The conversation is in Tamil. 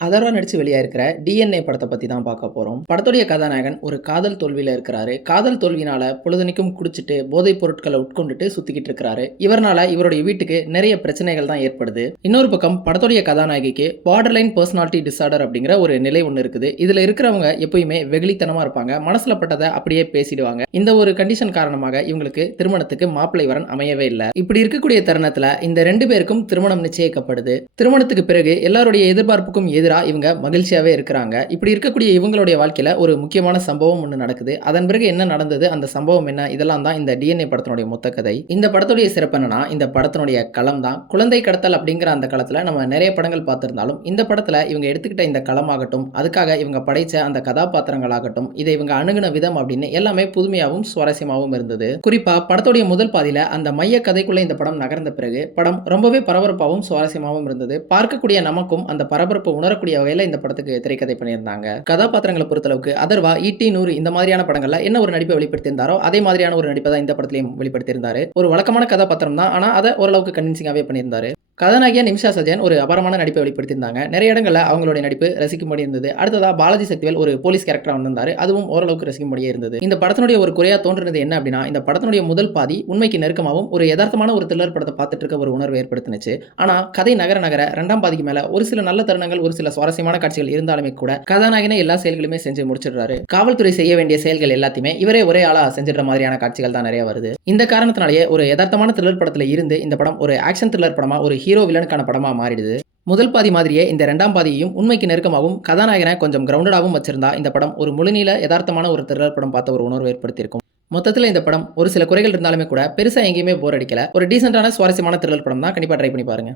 அதர்வா நடிச்சு வெளியாயிருக்கிற டிஎன்ஏ படத்த பத்தி தான் பார்க்க போறோம். படத்துடைய கதாநாயகன் ஒரு காதல் தோல்வியில இருக்கிறாரு. காதல் தோல்வினால பொழுதன்னைக்கும் குடிச்சிட்டு, போதைப் பொருட்கள உட்கொண்டுட்டு சுத்திக்கிட்டு இருக்கிறாரு. இவர்னால இவருடைய வீட்டுக்கு நெறைய பிரச்சனைகள் தான் ஏற்படுது. இன்னொரு பக்கம் படத்துடைய கதாநாயகிக்கு பார்டர் லைன் பெர்சனாலிட்டி டிஸார்டர் அப்படிங்கிற ஒரு நிலை ஒண்ணு இருக்குது. இதுல இருக்கிறவங்க எப்பயுமே வெகுளித்தனமா இருப்பாங்க. மனசுல பட்டத அப்படியே பேசிடுவாங்க. இந்த ஒரு கண்டிஷன் காரணமாக இவங்களுக்கு திருமணத்துக்கு மாப்பிள்ளை வரன் அமையவே இல்ல. இப்படி இருக்கக்கூடிய தருணத்துல இந்த 2 பேருக்கும் திருமணம் நிச்சயிக்கப்படுது. திருமணத்துக்கு பிறகு எல்லாருடைய எதிர்பார்ப்புக்கும் எதிரா இவங்க மகிழ்ச்சியாவே இருக்கிறாங்க. இப்படி இருக்கக்கூடிய இவங்களுடைய வாழ்க்கையில ஒரு முக்கியமான சம்பவம் ஒண்ணு நடக்குது. அதன் பிறகு என்ன நடந்தது? அந்த சம்பவம் என்ன? இதெல்லாம் தான் இந்த டிஎன்ஏ படத்தினுடைய மொத்த கதை. இந்த படத்துடைய சிறப்பு என்னன்னா, இந்த படத்தினுடைய களம் தான். குழந்தை கடத்தல் அப்படிங்கிற அந்த களத்துல நம்ம நெறைய படங்கள் பார்த்திருந்தாலும், இந்த படத்துல இவங்க எடுத்துக்கிட்ட இந்த களமாகட்டும், அதுக்காக இவங்க படைச்ச அந்த கதாபாத்திரங்களாகட்டும், இதை இவங்க அணுகுன விதம் அப்படின்னு எல்லாமே புதுமையாவும், சுவாரஸ்யமாவும் இருந்தது. குறிப்பா படத்துடைய முதல் பாதியில அந்த மைய கதைக்குள்ள இந்த படம் நகர்ந்த பிறகு, படம் ரொம்பவே பரபரப்பாவும், சுவாரஸ்யமாவும் இருந்தது. பார்க்கக்கூடிய நமக்கும் அந்த பரபரப்பை உணரக்கூடிய வகையில இந்த படத்துக்கு திரைக்கதை பண்ணியிருந்தாங்க. கதாபாத்திரங்களை பொறுத்தளவுக்கு அதர்வா, ஈட்டி, நூறு இந்த மாதிரியான படங்கள்ல என்ன ஒரு நடிப்பை வெளிப்படுத்தியிருந்தாரோ அதே மாதிரியான ஒரு நடிப்பை தான் இந்த படத்திலையும் வெளிப்படுத்தியிருந்தாரு. ஒரு வழக்கமான கதாபாத்திரம் தான். ஆனா அதை ஓரளவுக்கு கன்வின்சிங்காவே பண்ணியிருந்தாரு. கதாநாயகியா நிமிஷா சஜன் ஒரு அபாரமான நடிப்பை வெளிப்படுத்தியிருந்தாங்க. நிறைய இடங்கள்ல அவங்களுடைய நடிப்பு ரசிக்கும்படி இருந்தது. அடுத்ததா பாலாஜி சக்திவேல் ஒரு போலீஸ் கேரக்டரா வந்திருந்தாரு. அதுவும் ஓரளவுக்கு ரசிக்கும்படியே இருந்தது. இந்த படத்தினுடைய ஒரு குறையா தோன்றுனது என்ன அப்படின்னா, இந்த படத்தினுடைய முதல் பாதி உண்மைக்கு நெருக்கமாவும், ஒரு யதார்த்தமான ஒரு த்ரில்லர் படத்தை பார்த்துட்டு இருக்க ஒரு உணர்வு ஏற்படுத்துனுச்சு. ஆனா கதை நகர நகர 2ஆம் பாதிக்கு மேல ஒரு சில நல்ல தருணங்கள், ஒரு சில சுவாரஸ்யமான காட்சிகள் இருந்தாலுமே கூட கதாநாயகனே எல்லா செயல்களுமே செஞ்சு முடிச்சிடுறாரு. காவல்துறை செய்ய வேண்டிய செயல்கள் எல்லாத்தையுமே இவரே ஒரே ஆளா செஞ்சிடுற மாதிரியான காட்சிகள் தான் நிறைய வருது. இந்த காரணத்தினாலேயே ஒரு யதார்த்தமான த்ரில்லர் படத்துல இருந்து இந்த படம் ஒரு ஆக்ஷன் த்ரில்லர் படமா, ஒரு ஹீரோ வில்லனுக்கான படமா மாறிடுது. முதல் பாதி மாதிரியே இந்த 2ஆம் பாதியையும் உண்மைக்கு நெருக்கமாகவும், கதாநாயகனை கொஞ்சம் கிரவுண்டடாவும் வச்சிருந்தா இந்த படம் ஒரு முழுநீள யதார்த்தமான ஒரு த்ரில்லர் படம் பார்த்த ஒரு உணர்வு ஏற்படுத்தியிருக்கும். மொத்தத்துல இந்த படம் ஒரு சில குறைகள் இருந்தாலுமே கூட பெருசா எங்கேயுமே போர் அடிக்கல. ஒரு டீசென்ட்டான சுவாரஸ்யமான த்ரில்லர் படம் தான். கண்டிப்பா ட்ரை பண்ணி பாருங்க.